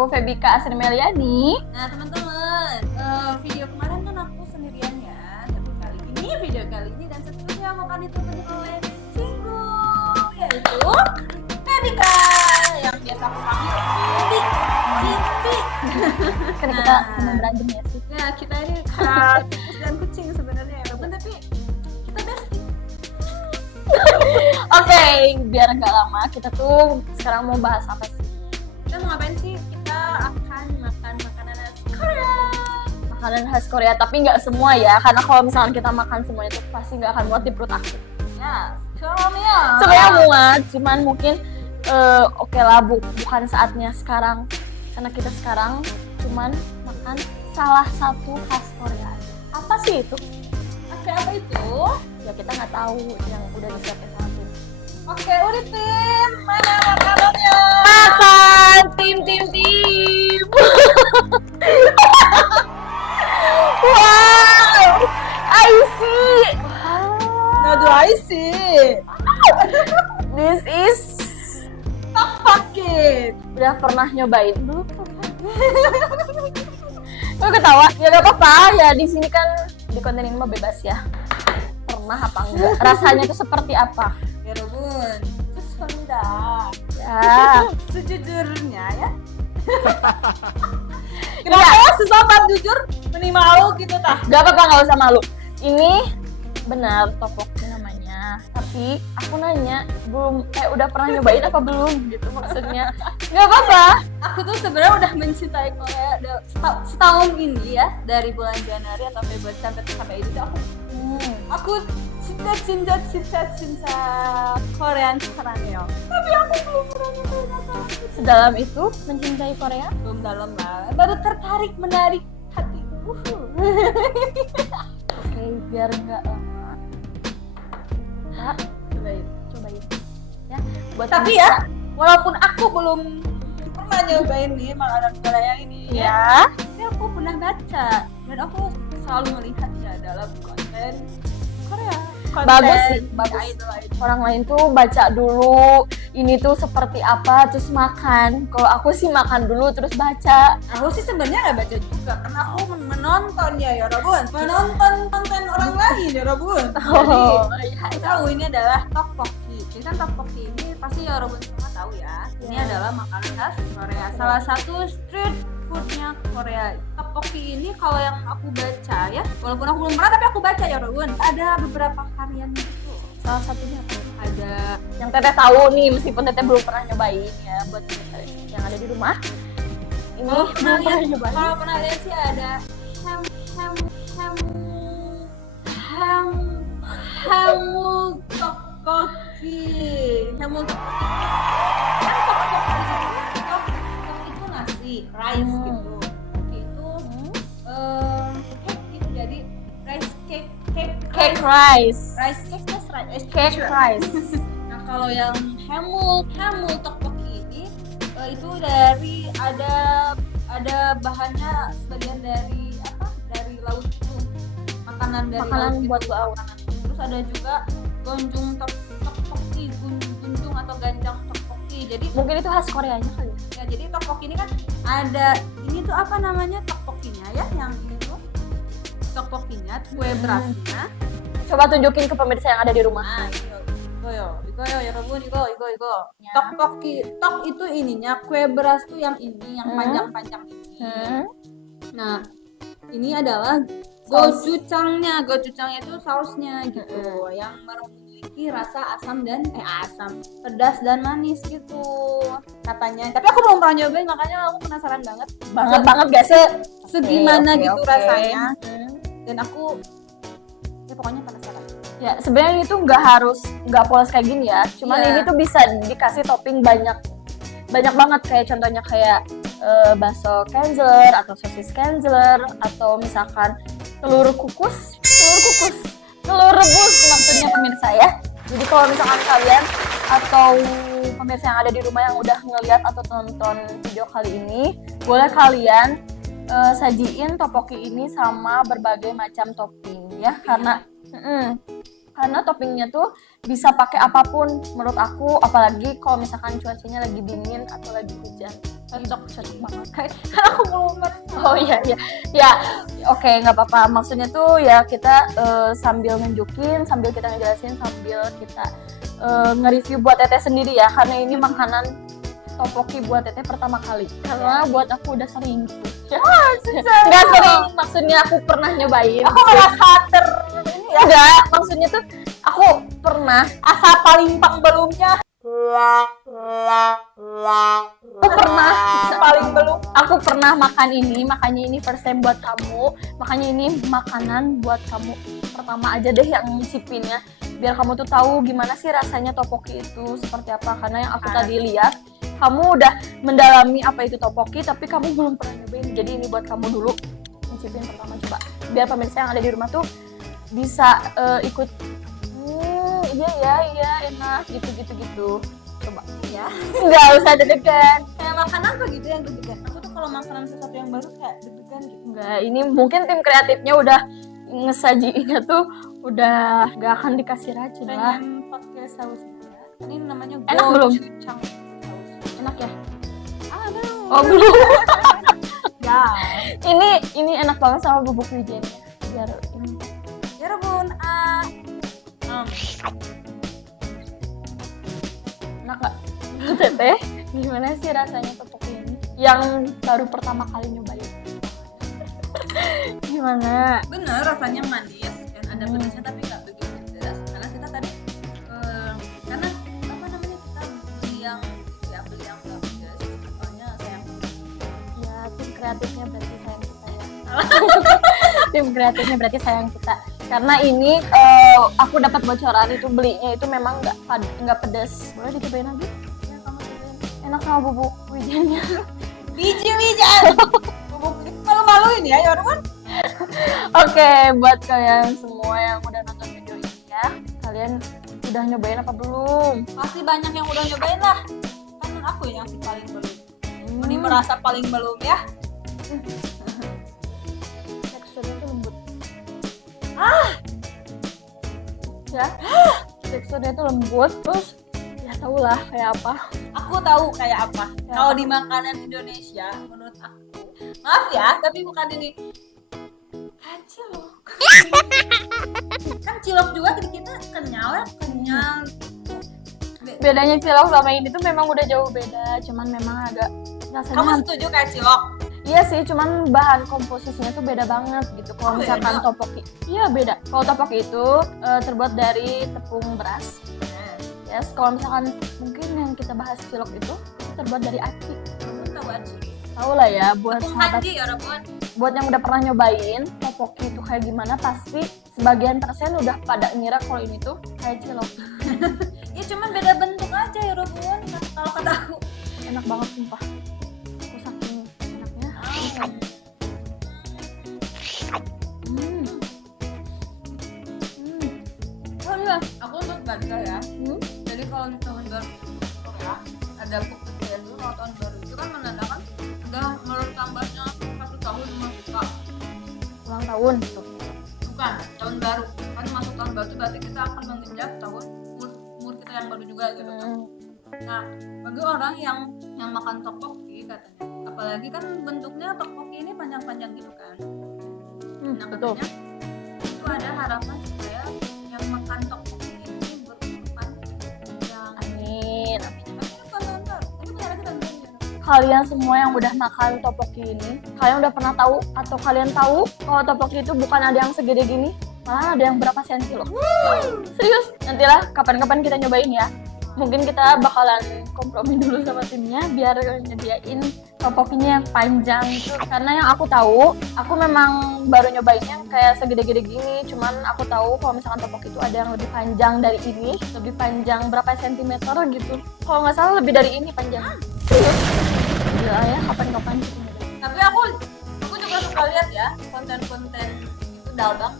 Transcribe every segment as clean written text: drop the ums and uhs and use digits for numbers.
aku Febika Asrimeliani. Nah teman-teman, video kemarin kan aku sendirian ya, tapi video kali ini dan seterusnya akan ditemani oleh Cinggu, yaitu Febika yang biasa aku panggil Cinti. Karena kita teman berantem ya sih. Nah kita ini kayak tikus dan kucing sebenarnya ya, tapi kita bestie. Oke, biar nggak lama kita tuh sekarang mau bahas apa sih? Kita mau ngapain sih? Kita akan makan makanan khas Korea. Makanan khas Korea, tapi nggak semua ya, karena kalau misalnya kita makan semuanya itu pasti nggak akan muat di perut aku. Ya, Korea. Sebenarnya muat, cuman mungkin oke lah, bukan saatnya sekarang, karena kita sekarang cuman makan salah satu khas Korea. Apa sih itu? Oke, apa itu? Ya kita nggak tahu yang udah disiapin sama tim. Oke, udah tim, mana makanannya? Makan tim. Wow, I see. Now do I see? This is Tteokbokki. udah pernah nyobain belum? Gue ketawa, ya gak apa-apa ya, di sini kan di konten ini mah bebas ya. Pernah apa enggak? Rasanya itu seperti apa? 여러분, 좋습니다. Ya. Sejujurnya ya. Kenapa ya susah banget jujur? Mending malu gitu tah. Gak apa-apa, gak usah malu. Ini benar tteokbokki namanya. Tapi aku nanya, udah pernah nyobain apa belum gitu maksudnya. Gak apa-apa. Aku tuh sebenarnya udah mencintai Korea setahun ini ya, dari bulan Januari atau Februari sampai ini tuh aku cinta Korean 사랑해요. Tapi aku belum pernah nyobain. Sedalam itu mencintai Korea? Belum dalam lah, baru tertarik menarik hati. Oke, biar nggak lama. Kak, cobain. Ya, buat Tapi bisa. ya, walaupun aku belum pernah nyobain nih makanan Korea ini Ya. tapi aku pernah baca dan aku selalu melihat ya dalam konten Korea. Bagus sih, bagus. Idol. Orang lain tuh baca dulu, ini tuh seperti apa, terus makan. Kalau aku sih makan dulu terus baca. Aku sih sebenarnya nggak baca juga karena aku menonton ya Robun, menonton konten orang lain ya Robun. Jadi iya. aku tahu ini adalah tteokbokki. Jadi kan tteokbokki ini pasti ya Robun semua tahu ya. Ini adalah makanan khas Korea. Salah satu street foodnya Korea. Tteokbokki ini kalau yang aku baca ya, walaupun aku belum pernah tapi aku baca ya Robun. Ada beberapa variannya gitu. Salah satunya apa? Ada Yang Teteh tahu nih, meskipun Teteh belum pernah nyobain ya, buat yang ada di rumah. Ini kalau pernah belum pernah lihat, nyobain. kalau pernah lihat sih ada hamul tteokbokki. Hamul tteokbokki kan tteokbokki itu nasi, rice gitu. Itu cake gitu, jadi rice cake Cake rice. rice cake plus rice Cake rice. Nah kalau yang hamul tteokbokki ini itu dari ada bahannya sebagian dari apa, dari laut itu, makanan dari Makanan laut buat gitu, laut. makanan. Terus ada juga gonjung tteokbokki, gunjung atau ganjang tteokbokki. Jadi Mungkin itu khas Koreanya kali ya. ya, jadi tteokbokki ini kan ada, ini tuh apa namanya, tteokbokkinya ya, yang ini tuh tteokbokkinya, kue berasnya. Coba tunjukin ke pemirsa yang ada di rumah. Nah, 이거요, 여러분, 이거. Ya. 떡볶이, 떡 itu ininya, kue beras tuh yang ini, yang panjang-panjang ini. Nah, ini adalah gochujangnya. Gochujangnya itu sausnya gitu, yang memiliki rasa asam, pedas dan manis gitu katanya. Tapi aku belum pernah nyobain, makanya aku penasaran Banget gak sih? segimana Oke, gitu oke. rasanya. Dan aku ya pokoknya penasaran. Ya sebenarnya itu nggak polos kayak gini ya. Cuman Iya. ini tuh bisa dikasih topping banyak banget, kayak contohnya kayak bakso Kenzler atau sosis Kenzler, atau misalkan telur rebus maksudnya pemirsa ya. Jadi kalau misalkan kalian atau pemirsa yang ada di rumah yang udah ngeliat atau nonton video kali ini, boleh kalian sajiin tteokbokki ini sama berbagai macam topping ya, karena toppingnya tuh bisa pakai apapun menurut aku, apalagi kalau misalkan cuacanya lagi dingin atau lagi hujan. cocok banget. Kayak kan aku belum Oh iya iya ya, oke nggak apa-apa. Maksudnya tuh ya kita sambil nunjukin, sambil kita ngejelasin, sambil kita nge-review buat Teteh sendiri ya, karena ini makanan topoki buat Teteh pertama kali. Karena buat aku udah sering gitu. Ya, nggak sering, maksudnya aku pernah nyobain. aku merasa ini ya. Enggak, maksudnya tuh aku pernah Asa paling belumnya aku pernah makan ini, makanya ini first time buat kamu, makanya ini makanan buat kamu pertama aja deh yang nyicipinnya, biar kamu tuh tahu gimana sih rasanya topoki itu seperti apa. Karena yang aku tadi lihat kamu udah mendalami apa itu topoki, tapi kamu belum pernah nyobain. Jadi ini buat kamu dulu, nyicipin pertama, coba biar pemirsa yang ada di rumah tuh bisa ikut. Iya enak gitu. Coba ya. nggak usah deg-degan. Kayak makan apa gitu yang deg-degan. Aku tuh kalau makanan sesuatu yang baru kayak deg-degan gitu. Enggak, ini mungkin tim kreatifnya udah ngesajiinnya tuh udah gak akan dikasih racun lah. Pengen pakai saus ya. Ini namanya Enak belum? gochujang saus. Enak ya? Aduh. Oh belum. Ya. ini enak banget sama bubuk wijennya. Biar ini. Yarbun Enak gak? Teteh, gimana sih rasanya topoki ini? Yang baru pertama kali nyobain. Gimana? bener rasanya manis dan ada pedasnya tapi nggak begitu pedas karena kita tadi karena apa namanya kita beli yang nggak pedas soalnya sayang. Ya, tim kreatifnya berarti sayang kita ya. Tim kreatifnya berarti sayang kita. Karena ini aku dapat bocoran itu belinya itu memang nggak pedas. Boleh dicobain lagi? Ya kamu cobain. Enak sama bubuk wijennya. Biji-bijian bubuk malu-maluin ya Yarbun. Oke, buat kalian semua yang udah nonton video ini ya, kalian udah nyobain apa belum? Pasti banyak yang udah nyobain lah kan aku yang paling belum. Ini merasa paling belum ya. Teksturnya tuh lembut. Ya, teksturnya tuh lembut, terus ya tau lah kayak apa. Aku tahu kayak apa. Ya. Kalau di makanan Indonesia, menurut aku, maaf ya, tapi bukan ini. Kan cilok. Kan cilok juga kita kenyal ya, kenyal. Bedanya cilok sama ini tuh memang udah jauh beda, cuman memang agak rasanya Kamu setuju kayak cilok? iya sih, cuman bahan komposisinya tuh beda banget gitu. Kalau Oh, misalkan beda? topoki, iya beda. Kalau topoki itu terbuat dari tepung beras. Yes, kalau misalkan mungkin yang kita bahas cilok itu terbuat dari aci. Aku tahu aja. Tahu lah ya, buat Tepung sahabat, kanji ya Rabun. buat yang udah pernah nyobain topoki itu kayak gimana, pasti sebagian persen udah pada ngira kalau ini tuh kayak cilok. Ya cuman beda bentuk aja ya Rabun. Kalau kata aku. Enak banget sumpah. Aku saking enaknya. Oh iya, aku untuk baca ya. Hmm? Jadi kalau di tahun baru ya, ada pergantian dulu kalau tahun baru itu kan menandakan udah bertambahnya 1 tahun memasuka. Ulang tahun tuh. Bukan, tahun baru. Kan masuk tahun baru itu berarti kita akan menginjak tahun umur kita yang baru juga gitu kan. Nah, bagi orang yang makan tteokbokki katanya, apalagi kan bentuknya tteokbokki ini panjang-panjang gitu kan. Nah, Betul. katanya itu ada harapan supaya yang makan tteokbokki ini berumur panjang. Amin. Tapi ini bukan tahun baru. Ini bentar lagi tahun baru ya. Kalian semua yang udah makan topoki ini, kalian udah pernah tahu atau kalian tahu kalau topoki itu bukan ada yang segede gini, malah ada yang berapa senti loh. Serius, nantilah kapan-kapan kita nyobain ya. Mungkin kita bakalan kompromi dulu sama timnya biar nyediain topokinya yang panjang itu. Karena yang aku tahu, aku memang baru nyobain yang kayak segede-gede gini. Cuman aku tahu kalau misalkan topoki itu ada yang lebih panjang dari ini, lebih panjang berapa sentimeter gitu. Kalau nggak salah lebih dari ini panjang. Serius. Gila ya, kapan-kapan kita nyobain. Tapi aku juga suka lihat ya konten-konten itu dalbang.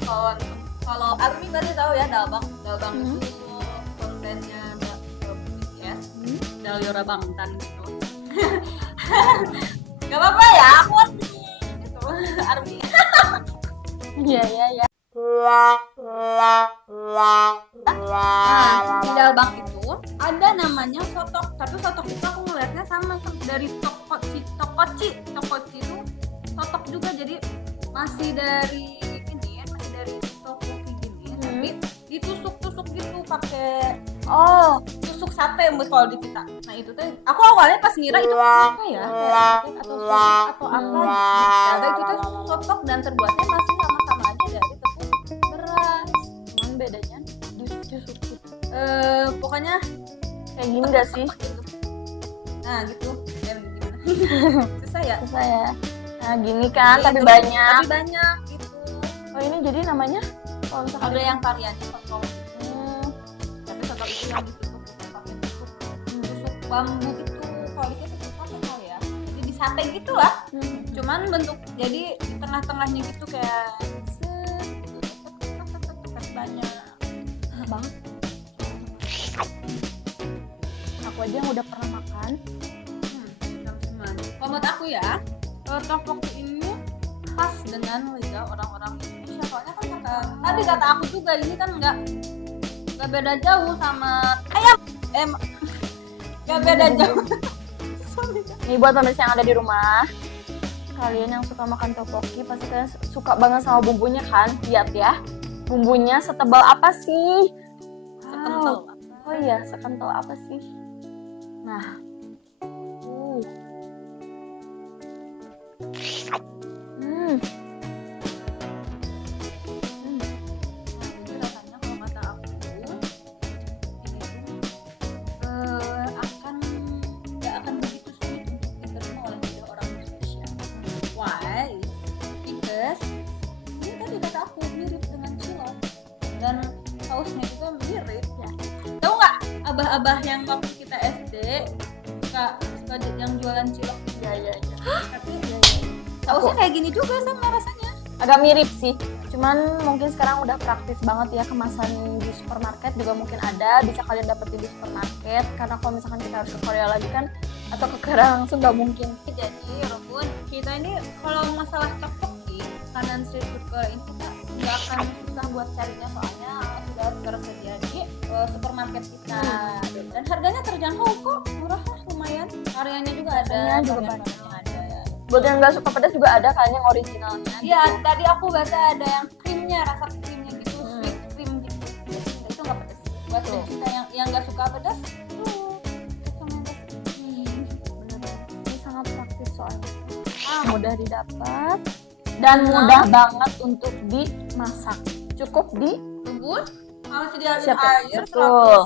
Kalau Army berarti tahu ya dalbang itu kontennya BTS Dalyora Bangtan gitu. Gak apa-apa ya, aku Army gitu. Army. Iya. Nah, di Dalbang itu ada namanya sotok, tapi sotok itu aku ngeliatnya sama dari Tokoci itu sotok juga, jadi masih dari ini, masih dari topoki gini, tapi ditusuk-tusuk gitu pakai tusuk sate kalau di kita. Nah itu tuh aku awalnya pas ngira itu apa ya, atau sotok atau apa gitu. Ternyata itu tuh sotok dan terbuatnya masih sama-sama aja dari tepung beras. Cuman bedanya ditusuk gitu. Pokoknya Kayak gini gak sih? gitu. Nah gitu. Dan gimana? Susah ya? Susah ya. Nah gini kan, Iya, tapi terus- banyak. Tapi banyak gitu. Oh ini jadi namanya kalau misalkan Ada yang variannya sotok. Hmm, Tapi sotok itu yang ditutup pakai tusuk bambu gitu. Kalau itu tusuk apa kali ya? Jadi di sate gitu lah. Cuman bentuk jadi di tengah-tengahnya gitu kayak set, banyak. enak banget. Aku aja yang udah pernah makan. Kalau menurut aku ya, tteokbokki ini pas dengan lidah orang-orang Indonesia. Soalnya kan tadi kata aku juga ini kan nggak beda jauh sama ayam. Nggak beda jauh. Nih buat pemirsa yang ada di rumah, kalian yang suka makan tteokbokki pasti kalian suka banget sama bumbunya kan? Lihat ya, bumbunya setebal apa sih? Sekental. Oh iya, sekental apa sih? Nah, Jadi rasanya kalau kata aku ini tuh nggak akan begitu sulit untuk diterima oleh lidah orang Indonesia. Why? Because ini tadi kata aku mirip dengan cilok dan sausnya juga mirip ya. Tahu nggak abah-abah yang waktu kita SD suka yang jualan cilok? ya. Tapi sausnya kayak gini juga sama rasanya. Agak mirip sih. Cuman mungkin sekarang udah praktis banget ya, kemasan di supermarket juga mungkin ada, bisa kalian dapetin di supermarket. Karena kalau misalkan kita harus ke Korea lagi kan, atau ke Korea langsung nggak mungkin. Jadi walaupun kita ini kalau masalah tteokbokki kanan street food Korea ini kita nggak akan susah buat carinya, soalnya sudah tersedia di supermarket kita dan harganya terjangkau kok, murah lah, lumayan. Variannya juga ada, Rasanya juga varian banyak. varian ada. Buat yang nggak suka pedas juga ada kalian yang originalnya. Iya, tadi aku baca ada yang krimnya, rasa krimnya gitu, sweet cream gitu. Itu nggak pedas. Buat Tuh. kita yang nggak suka pedas, rekomendasi. Bener. Ini sangat praktis soalnya. Mudah didapat dan mudah banget untuk dimasak. Cukup di Rebus, harus sediain siap ya? air Betul.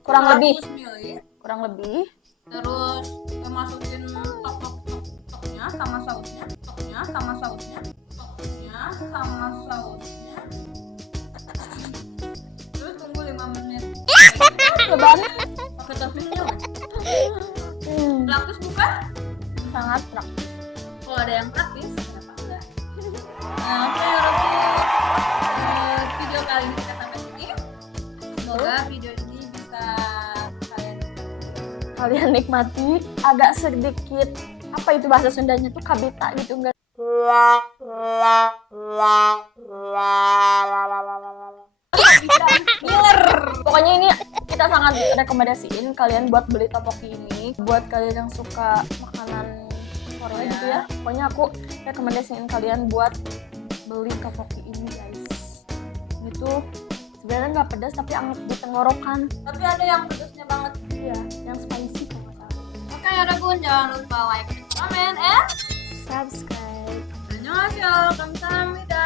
Kurang 100 lebih. ml. Kurang lebih. Terus kita masukin toknya sama sausnya, terus tunggu 5 menit. Lebaran Pakai toppingnya weh. hmm, Praktis bukan? sangat praktis. Kalau ada yang praktis, kenapa enggak? Nah, oke Robi, video kali ini kita sampai sini. Semoga video ini bisa Kalian nikmati, agak sedikit apa itu bahasa Sundanya tuh kabita gitu enggak? ngiler. Pokoknya ini kita sangat rekomendasiin kalian buat beli tteokbokki ini. Buat kalian yang suka makanan Korea gitu ya. Pokoknya aku rekomendasiin kalian buat beli tteokbokki ini guys. Itu sebenarnya nggak pedas tapi anget di tenggorokan. Tapi ada yang pedasnya banget. Iya, yang spicy kalau nggak salah. Oke, Ragun, jangan lupa like, comment, and Subscribe. annyeonghaseyo, 감사합니다.